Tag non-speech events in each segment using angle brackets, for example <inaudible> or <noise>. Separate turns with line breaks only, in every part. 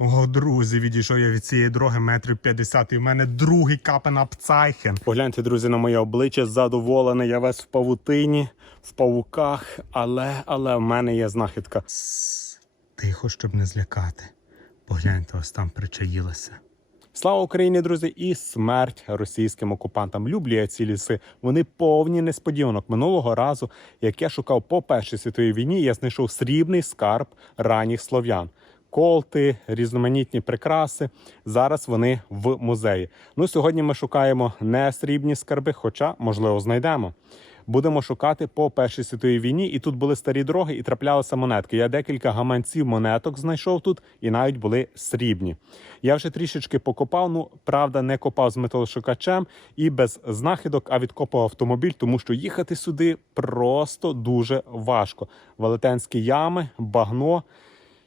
О, друзі, відійшов я від цієї дороги метрів 50, і в мене другий капен апцайхен. Погляньте, друзі, на моє обличчя задоволений. Я весь в павутині, в павуках, але, але в мене є знахідка. Тихо, щоб не злякати. Погляньте, ось там причаїлося. Слава Україні, друзі, і смерть російським окупантам. Люблю я ці ліси. Вони повні несподіванок. Минулого разу, як я шукав по першій світовій війні, я знайшов срібний скарб ранніх слов'ян. Колти, різноманітні прикраси. Зараз вони в музеї. Ну сьогодні ми шукаємо не срібні скарби, хоча можливо знайдемо. Будемо шукати по першій світовій війні, і тут були старі дороги, і траплялися монетки. Я декілька гаманців монеток знайшов тут, і навіть були срібні. Я вже трішечки покопав. Ну правда, не копав з металошукачем і без знахідок, а відкопав автомобіль, тому що їхати сюди просто дуже важко. Велетенські ями, багно.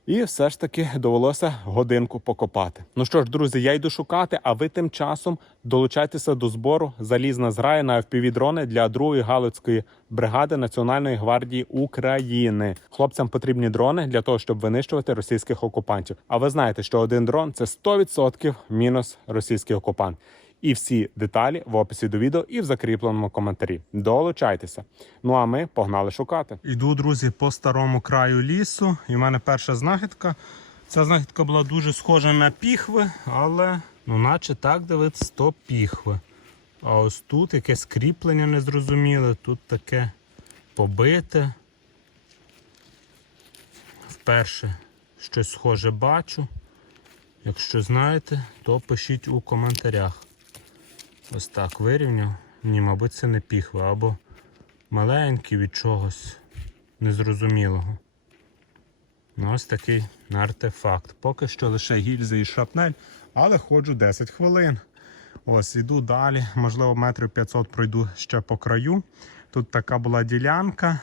І все ж таки довелося годинку покопати. Ну що ж, друзі, я йду шукати, а ви тим часом долучайтеся до збору залізна зграя на FPV-дрони для другої галицької бригади Національної гвардії України. Хлопцям потрібні дрони для того, щоб винищувати російських окупантів. А ви знаєте, що один дрон це 100% мінус російський окупант. І всі деталі в описі до відео і в закріпленому коментарі. Долучайтеся. Ну а ми погнали шукати. Іду, друзі, по старому краю лісу. І в мене перша знахідка. Ця знахідка була дуже схожа на піхви, але ну, наче так дивиться, то піхви. А ось тут якесь кріплення незрозуміле, тут таке побите. Вперше щось схоже бачу. Якщо знаєте, то пишіть у коментарях. Ось так вирівняв. Ні, мабуть, це не піхви, або маленький від чогось незрозумілого. Ну, ось такий артефакт. Поки що лише гільзи і шрапнель, але ходжу 10 хвилин. Ось іду далі, можливо, метрів 500 пройду ще по краю. Тут така була ділянка.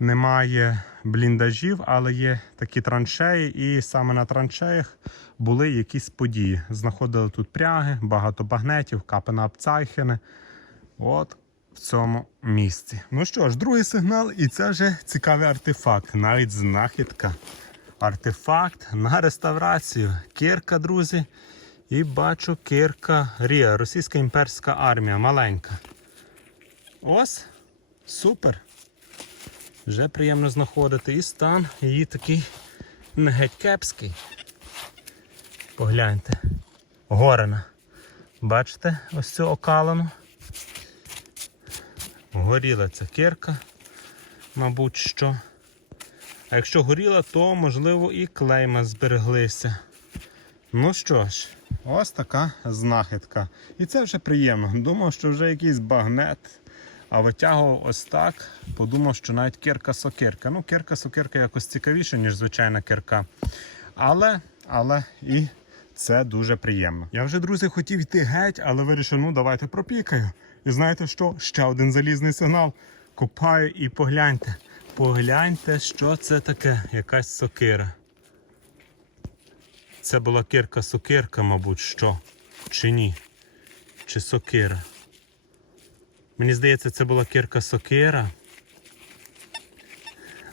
Немає бліндажів, але є такі траншеї, і саме на траншеях були якісь події. Знаходили тут пряги, багато багнетів, капена апцайхени. От в цьому місці. Ну що ж, другий сигнал, і це вже цікавий артефакт, навіть знахідка. Артефакт на реставрацію. Кирка, друзі. І бачу кирка Рія, російська імперська армія, маленька. Ось, супер. Вже приємно знаходити і стан її такий не геть кепський. Погляньте. Горена. Бачите ось цю окалину? Горіла ця кирка, мабуть що. А якщо горіла, то можливо і клейма збереглися. Ну що ж, ось така знахідка. І це вже приємно. Думав, що вже якийсь багнет. А витягував ось так. Подумав, що навіть кирка-сокирка. Ну, кирка-сокирка якось цікавіше, ніж звичайна кирка. Але, але і це дуже приємно. Я вже, друзі, хотів йти геть, але вирішив, ну давайте пропікаю. І знаєте що? Ще один залізний сигнал. Копаю і погляньте. Погляньте, що це таке, якась сокира. Це була кирка-сокирка, мабуть, що. Чи ні? Чи сокира? Мені здається, це була кирка сокира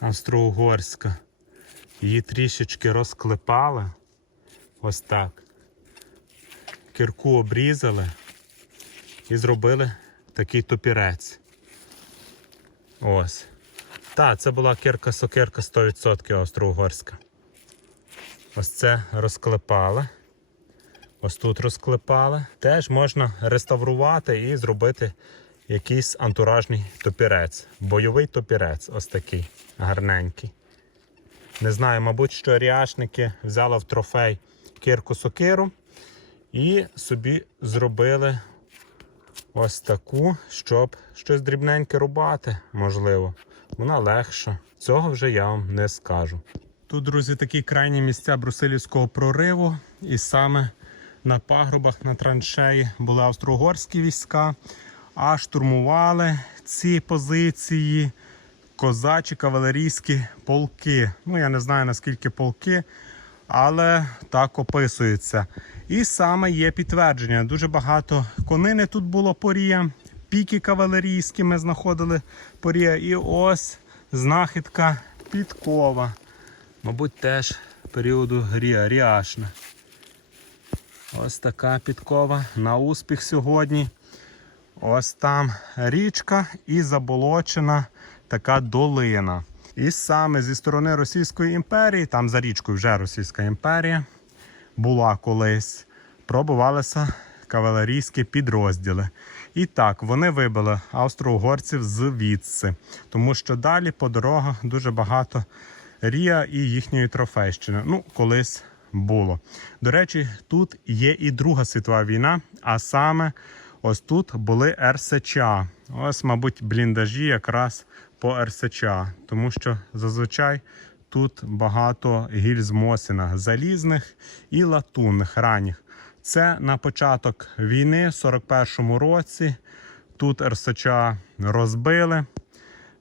австро-угорська. Її трішечки розклепали. Ось так. Кирку обрізали і зробили такий топірець. Ось. Так, це була кирка сокирка 100% австро-угорська. Ось це розклепали. Ось тут розклепали. Теж можна реставрувати і зробити якийсь антуражний топірець. Бойовий топірець, ось такий гарненький. Не знаю, мабуть, що ріашники взяли в трофей кирку сокиру і собі зробили ось таку, щоб щось дрібненьке рубати, можливо. Вона легша. Цього вже я вам не скажу. Тут, друзі, такі крайні місця брусилівського прориву, і саме на пагрубах на траншеї були австро-угорські війська, а штурмували ці позиції козачі кавалерійські полки. Ну, я не знаю наскільки полки, але так описується. І саме є підтвердження. Дуже багато конини тут було порія, піки кавалерійські ми знаходили порія. І ось знахідка підкова. Мабуть, теж періоду Ріа, Ріашна. Ось така підкова на успіх сьогодні. Ось там річка і заболочена така долина. І саме зі сторони Російської імперії, там за річкою вже Російська імперія була колись, пробувалися кавалерійські підрозділи. І так, вони вибили австро-угорців звідси, тому що далі по дорогах дуже багато Рія і їхньої трофейщини. Ну, колись було. До речі, тут є і Друга світова війна, а саме ось тут були РСЧА. Ось, мабуть, бліндажі якраз по РСЧА, тому що зазвичай тут багато гільз Мосіна залізних і латунних ранніх. Це на початок війни, в 41-му році. Тут РСЧА розбили.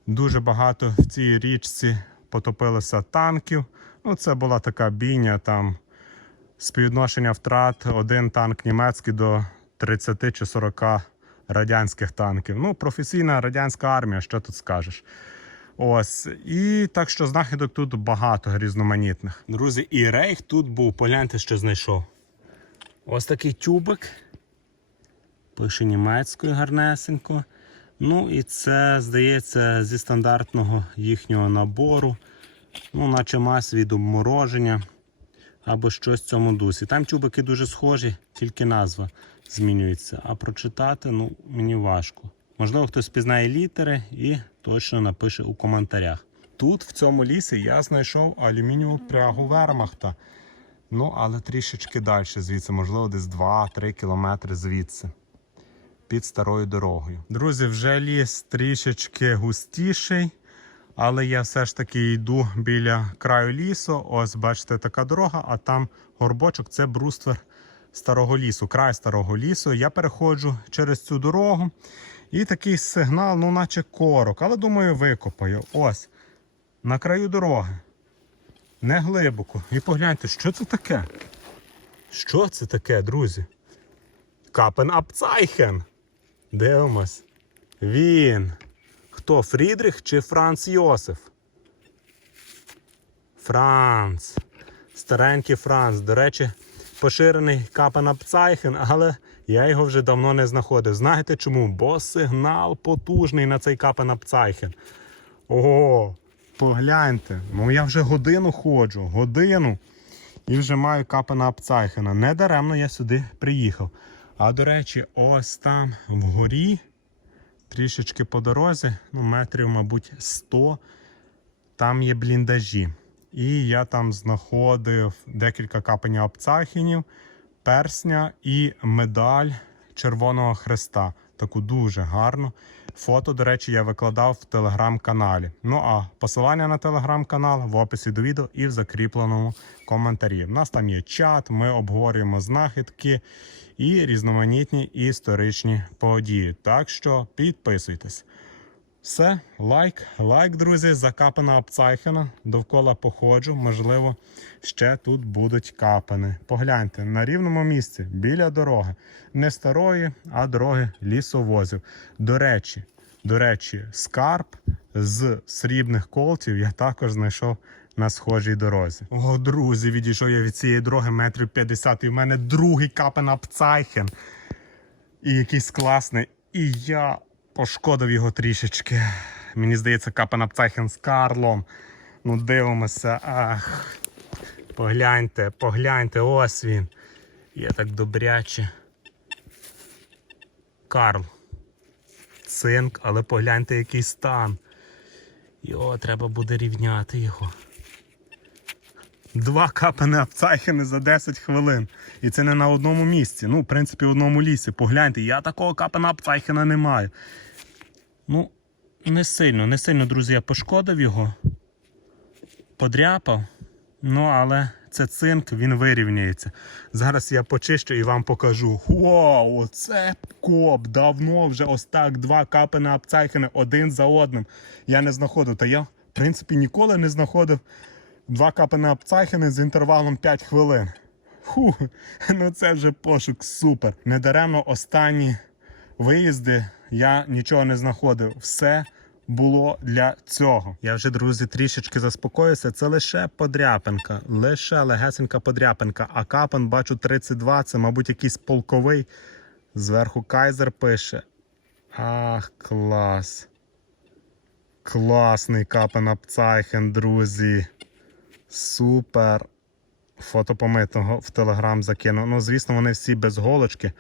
Дуже багато в цій річці потопилося танків. Ну, це була така бійня там співвідношення втрат один танк німецький до 30 чи 40 радянських танків. Ну, професійна радянська армія, що тут скажеш. Ось. І так що знахідок тут багато різноманітних. Друзі, і рейх тут був. Погляньте, що знайшов. Ось такий тюбик. Пише німецькою гарнесенько. Ну і це, здається, зі стандартного їхнього набору. Ну, наче мазь від обмороження або щось в цьому дусі. Там тюбики дуже схожі, тільки назва змінюється. А прочитати ну, мені важко. Можливо, хтось пізнає літери і точно напише у коментарях. Тут, в цьому лісі, я знайшов алюмінієву прягу вермахта. Ну, але трішечки далі звідси, можливо, десь 2-3 кілометри звідси. Під старою дорогою. Друзі, вже ліс трішечки густіший, але я все ж таки йду біля краю лісу. Ось, бачите, така дорога, а там горбочок це бруствер старого лісу, край старого лісу. Я переходжу через цю дорогу. І такий сигнал, ну, наче корок. Але думаю, викопаю. Ось. На краю дороги. Не глибоко. І погляньте, що це таке? Що це таке, друзі? Капен Апцайхен. Дивимось. Він. Хто? Фрідріх чи Франц Йосиф? Франц. Старенький Франц. До речі, поширений Капен Апцайхен, але я його вже давно не знаходив. Знаєте чому? Бо сигнал потужний на цей Капен Апцайхен. Ого, погляньте. Ну я вже годину ходжу. Годину. І вже маю Капена Апцайхена. Недаремно я сюди приїхав. А до речі, ось там вгорі, трішечки по дорозі, ну, метрів, мабуть, 100, там є бліндажі. І я там знаходив декілька капенів Апцахінів, персня і медаль Червоного Хреста. Таку дуже гарну. Фото, до речі, я викладав в телеграм-каналі. Ну а посилання на телеграм-канал в описі до відео і в закріпленому коментарі. У нас там є чат, ми обговорюємо знахідки і різноманітні історичні події. Так що підписуйтесь. Все, лайк, лайк, друзі, закапана Апцайхена. Довкола походжу. Можливо, ще тут будуть капани. Погляньте, на рівному місці, біля дороги. Не старої, а дороги лісовозів. До речі, до речі, скарб з срібних колтів я також знайшов на схожій дорозі. О, друзі, відійшов я від цієї дороги метрів 50, і в мене другий капен Апцайхен. І якийсь класний. І я пошкодив його трішечки. Мені здається, капен Апцайхен з Карлом. Ну, дивимося. Ах. Погляньте, погляньте, ось він. Є так добряче. Карл. Цинк, але погляньте, який стан. Його треба буде рівняти його. Два капани Апцайхени за 10 хвилин. І це не на одному місці. Ну, в принципі, в одному лісі. Погляньте, я такого капана Апцайхена не маю. Ну, не сильно, не сильно, друзі, я пошкодив його. Подряпав. Ну, але це цинк, він вирівняється. Зараз я почищу і вам покажу. Вау, оце коп! Давно вже ось так два капи Апцайхена один за одним. Я не знаходив. Та я, в принципі, ніколи не знаходив два капи Апцайхена з інтервалом 5 хвилин. Фу, ну це вже пошук супер. Недаремно останні виїзди я нічого не знаходив. Все було для цього. Я вже, друзі, трішечки заспокоюся. Це лише подряпинка, лише легесенька подряпинка. А капан бачу 32, це, мабуть, якийсь полковий. Зверху Кайзер пише. Ах, клас. Класний капен Апцайхен, друзі. Супер. Фото помитого в телеграм закинув. Ну, звісно, вони всі без голочки,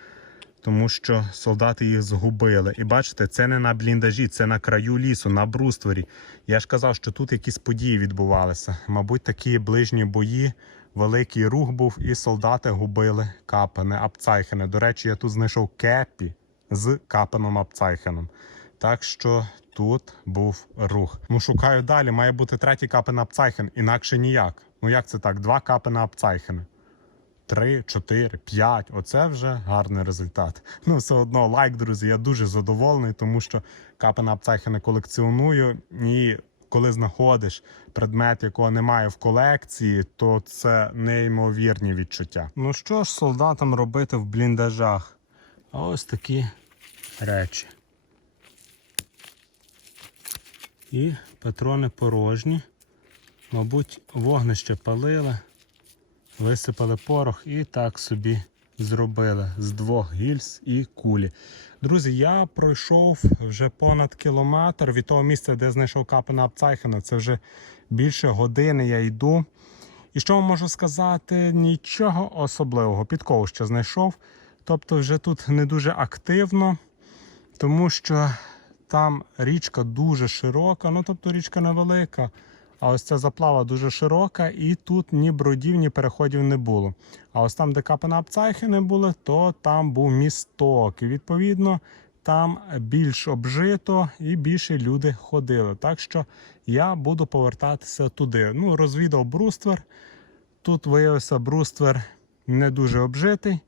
тому що солдати їх згубили. І бачите, це не на бліндажі, це на краю лісу, на брустворі. Я ж казав, що тут якісь події відбувалися. Мабуть, такі ближні бої, великий рух був, і солдати губили капане, апцайхени. До речі, я тут знайшов кепі з капаном апцайхеном. Так що тут був рух. Ну, шукаю далі. Має бути третій капен апцайхен, інакше ніяк. Ну як це так? Два капена апцайхени. 3, 4, 5. Оце вже гарний результат. Ну, все одно лайк, друзі. Я дуже задоволений, тому що капана апцехи не колекціоную. І коли знаходиш предмет, якого немає в колекції, то це неймовірні відчуття. Ну що ж солдатам робити в бліндажах? А ось такі речі. І патрони порожні. Мабуть, вогнище палили висипали порох і так собі зробили з двох гільз і кулі. Друзі, я пройшов вже понад кілометр від того місця, де знайшов капена Апцайхена. Це вже більше години я йду. І що вам можу сказати? Нічого особливого. Підкову ще знайшов. Тобто, вже тут не дуже активно, тому що там річка дуже широка, ну тобто річка невелика. А ось ця заплава дуже широка, і тут ні бродів, ні переходів не було. А ось там, де капена Апцайхени були, то там був місток. І відповідно там більш обжито і більше люди ходили. Так що я буду повертатися туди. Ну, розвідав бруствер. Тут виявився бруствер не дуже обжитий.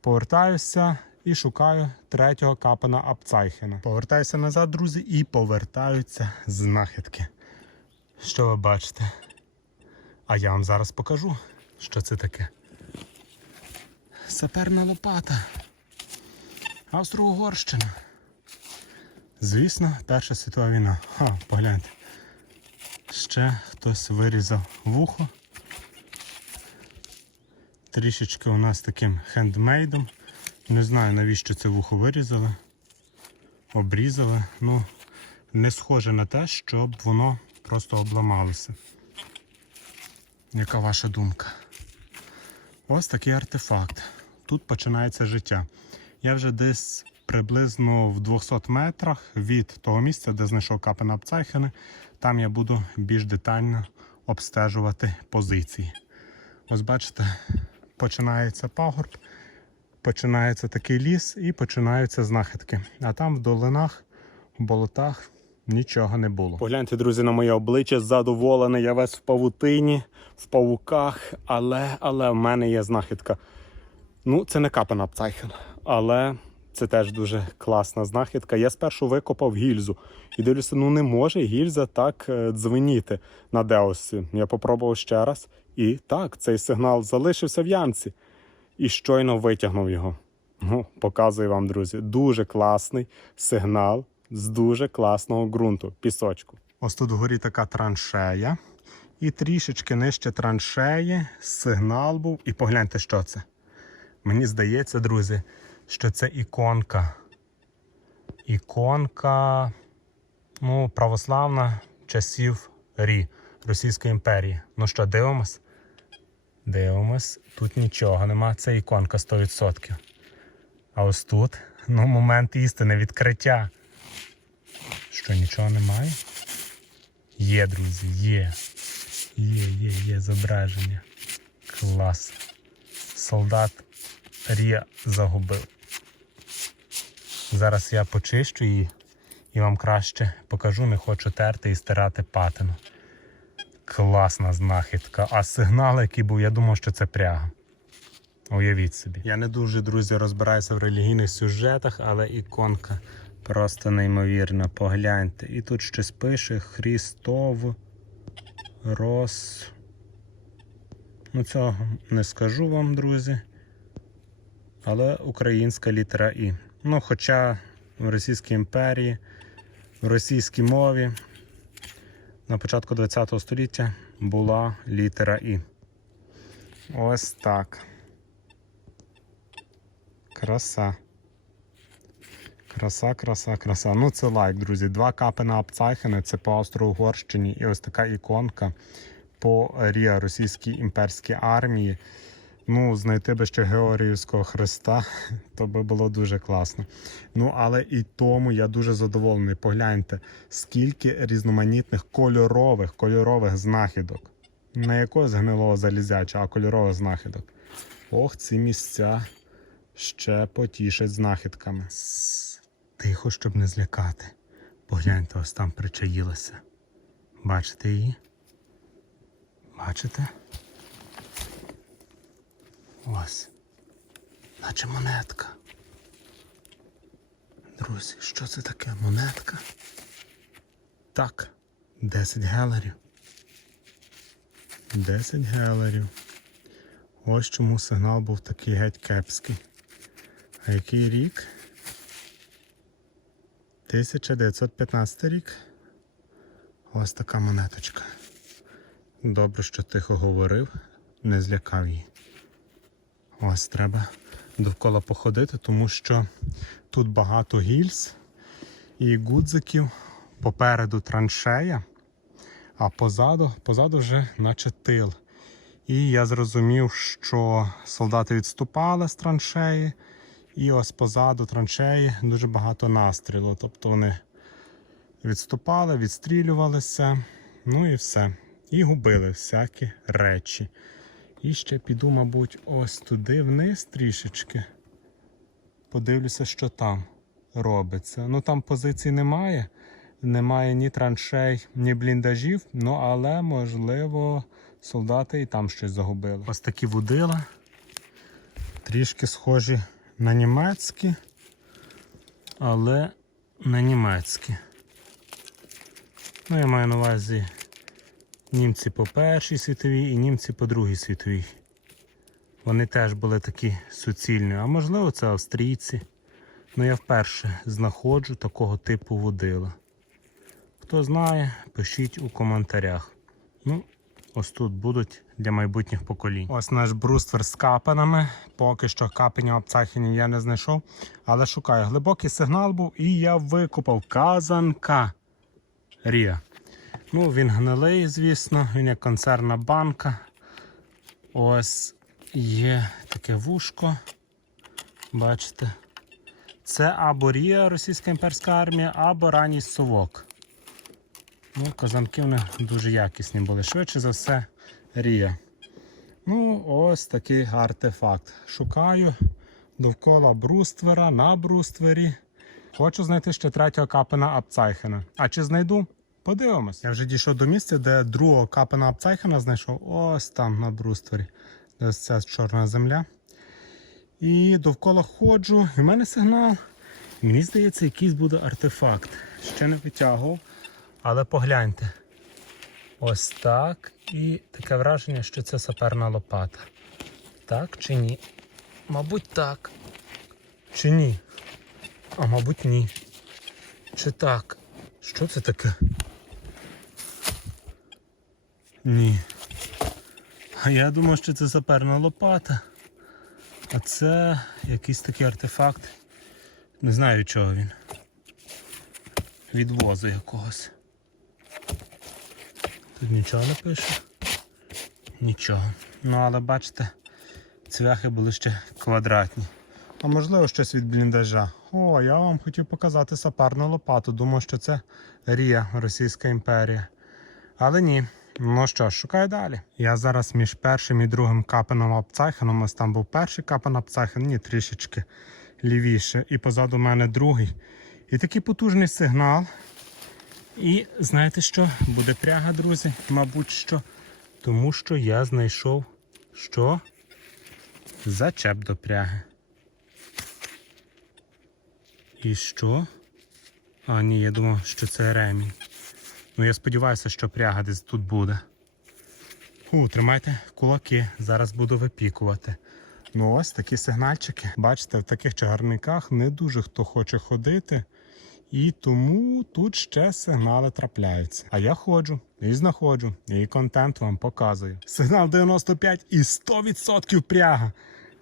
Повертаюся і шукаю третього капана Апцайхена. Повертаюся назад, друзі, і повертаються знахідки. Що ви бачите? А я вам зараз покажу, що це таке. Саперна лопата. Австро-Угорщина. Звісно, Перша світова війна. Ха, погляньте. Ще хтось вирізав вухо. Трішечки у нас таким хендмейдом. Не знаю, навіщо це вухо вирізали. Обрізали. Ну, не схоже на те, щоб воно просто обламалося. Яка ваша думка? Ось такий артефакт. Тут починається життя. Я вже десь приблизно в 200 метрах від того місця, де знайшов капена Апцайхена. Там я буду більш детально обстежувати позиції. Ось бачите, починається пагорб, починається такий ліс і починаються знахідки. А там в долинах, в болотах нічого не було. Погляньте, друзі, на моє обличчя задоволений. Я весь в павутині, в павуках, але, але в мене є знахідка. Ну, це не капен Апцайхен, але це теж дуже класна знахідка. Я спершу викопав гільзу і дивлюся, ну не може гільза так е, дзвеніти на Деосі. Я попробував ще раз, і так, цей сигнал залишився в ямці. І щойно витягнув його. Ну, показую вам, друзі, дуже класний сигнал з дуже класного ґрунту, пісочку. Ось тут вгорі така траншея. І трішечки нижче траншеї сигнал був. І погляньте, що це. Мені здається, друзі, що це іконка. Іконка ну, православна часів Рі Російської імперії. Ну що, дивимось? Дивимось. Тут нічого нема. Це іконка 100%. А ось тут, ну, момент істини, відкриття. Що, нічого немає? Є, друзі, є. Є, є, є зображення. Клас. Солдат Рія загубив. Зараз я почищу її і вам краще покажу, не хочу терти і стирати патину. Класна знахідка. А сигнал, який був, я думав, що це пряга. Уявіть собі. Я не дуже, друзі, розбираюся в релігійних сюжетах, але іконка просто неймовірна. Погляньте. І тут щось пише Хрістов Рос. Ну, цього не скажу вам, друзі. Але українська літера І. Ну, хоча в Російській імперії в російській мові на початку ХХ століття була літера І. Ось так. Краса. Краса, краса, краса. Ну це лайк, друзі. Два капи на Апцайхене, це по Австро-Угорщині. І ось така іконка по Ріа російській імперській армії. Ну, знайти би ще Георгіївського Христа, <laughs> то би було дуже класно. Ну, але і тому я дуже задоволений. Погляньте, скільки різноманітних кольорових кольорових знахідок. Не якогось гнилого залізяча, а кольорових знахідок. Ох, ці місця ще потішать знахідками. Тихо, щоб не злякати. Погляньте, ось там причаїлася. Бачите її? Бачите? Ось. Наче монетка. Друзі, що це таке? Монетка? Так, 10 гелерів. 10 гелерів. Ось чому сигнал був такий геть кепський. А який рік? 1915 рік. Ось така монеточка. Добре, що тихо говорив, не злякав її. Ось треба довкола походити, тому що тут багато гільз і гудзиків. Попереду траншея, а позаду, позаду вже наче тил. І я зрозумів, що солдати відступали з траншеї, і ось позаду траншеї дуже багато настрілу. Тобто вони відступали, відстрілювалися, ну і все. І губили всякі речі. І ще піду, мабуть, ось туди вниз трішечки. Подивлюся, що там робиться. Ну там позицій немає. Немає ні траншей, ні бліндажів. Ну але можливо солдати і там щось загубили. Ось такі вудила. Трішки схожі на німецькі, але не німецькі. Ну, я маю на увазі німці по Першій світовій і німці по Другій світовій. Вони теж були такі суцільні, а можливо це австрійці. Ну я вперше знаходжу такого типу водила. Хто знає, пишіть у коментарях. Ну, ось тут будуть для майбутніх поколінь. Ось наш бруствер з капанами. Поки що капеня обцахінів я не знайшов, але шукаю. Глибокий сигнал був і я викупав казанка Рія. Ну, він гнилий, звісно, він як консервна банка. Ось є таке вушко. Бачите? Це або Рія, російська імперська армія, або ранній совок. Ну, казанки вони дуже якісні були. Швидше за все, Рія. Ну, ось такий артефакт. Шукаю довкола бруствера на бруствері. Хочу знайти ще третього капена Апцайхена. А чи знайду? Подивимось. Я вже дійшов до місця, де другого капена Апцайхена знайшов. Ось там на бруствері. Де ось ця чорна земля. І довкола ходжу, і в мене сигнал. Мені здається, якийсь буде артефакт. Ще не витягував. Але погляньте. Ось так. І таке враження, що це саперна лопата. Так чи ні? Мабуть, так. Чи ні? А мабуть, ні. Чи так? Що це таке? Ні. А я думав, що це саперна лопата. А це якийсь такий артефакт. Не знаю чого він. Відвозу якогось. Тут нічого не пише. Нічого. Ну але бачите, цвяхи були ще квадратні. А можливо щось від бліндажа. О, я вам хотів показати сапарну лопату. Думав, що це Рія, Російська імперія. Але ні. Ну що ж, шукаю далі. Я зараз між першим і другим капеном Апцайхеном. Ось там був перший капен Апцайхен, ні, трішечки лівіше. І позаду мене другий. І такий потужний сигнал. І знаєте що? Буде пряга, друзі? Мабуть, що. Тому що я знайшов що? Зачеп до пряги. І що? А, ні, я думав, що це ремінь. Ну, я сподіваюся, що пряга десь тут буде. Фу, тримайте кулаки, зараз буду випікувати. Ну ось такі сигнальчики. Бачите, в таких чагарниках не дуже хто хоче ходити. І тому тут ще сигнали трапляються. А я ходжу і знаходжу, і контент вам показую. Сигнал 95 і 100% пряга.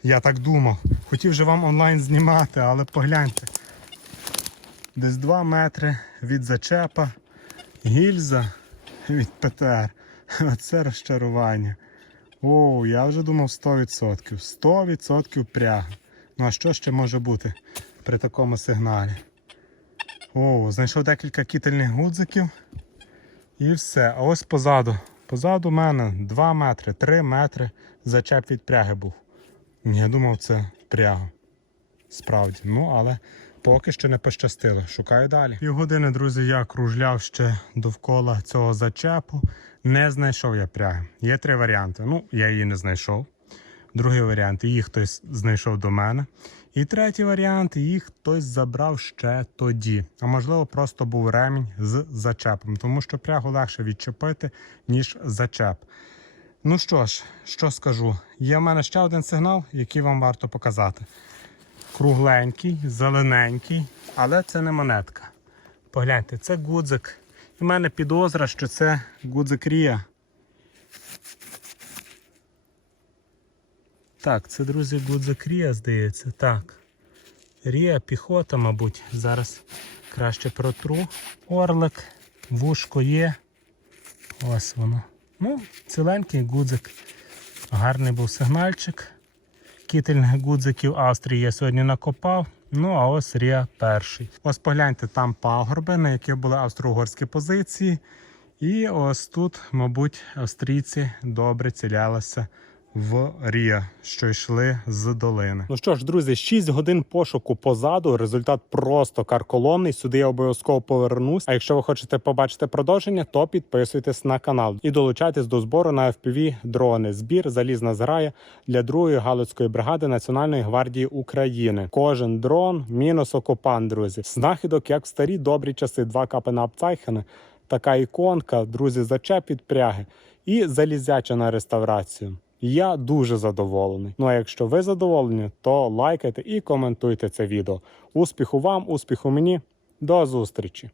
Я так думав. Хотів же вам онлайн знімати, але погляньте. Десь 2 метри від зачепа, гільза від ПТР. Оце розчарування. О, я вже думав 100%. 100% пряга. Ну а що ще може бути при такому сигналі? О, знайшов декілька кітельних гудзиків. І все. А ось позаду. Позаду мене 2 метри, 3 метри зачеп від пряги був. Я думав, це пряга. Справді. Ну, але поки що не пощастило. Шукаю далі. Півгодини, друзі, я кружляв ще довкола цього зачепу. Не знайшов я пряги. Є три варіанти. Ну, я її не знайшов. Другий варіант її хтось знайшов до мене. І третій варіант її хтось забрав ще тоді. А можливо, просто був ремінь з зачепом, тому що прягу легше відчепити, ніж зачеп. Ну що ж, що скажу? Є в мене ще один сигнал, який вам варто показати. Кругленький, зелененький, але це не монетка. Погляньте, це гудзик. У мене підозра, що це гудзик Рія. Так, це, друзі, гудзик Рія, здається. Так. Рія, піхота, мабуть. Зараз краще протру. Орлик, вушко є. Ось воно. Ну, ціленький гудзик. Гарний був сигнальчик. Кітельних гудзиків Австрії я сьогодні накопав. Ну, а ось Рія перший. Ось погляньте, там пагорби, на яких були австро-угорські позиції. І ось тут, мабуть, австрійці добре цілялися в Рія, що йшли з долини. Ну що ж, друзі, 6 годин пошуку позаду. Результат просто карколомний. Сюди я обов'язково повернусь. А якщо ви хочете побачити продовження, то підписуйтесь на канал і долучайтесь до збору на FPV дрони. Збір залізна зграя для другої галицької бригади Національної гвардії України. Кожен дрон мінус окупант, друзі. Знахідок, як в старі добрі часи, два капи на Апцайхена. Така іконка, друзі, зачеп від пряги і залізяча на реставрацію. Я дуже задоволений. Ну а якщо ви задоволені, то лайкайте і коментуйте це відео. Успіху вам, успіху мені. До зустрічі!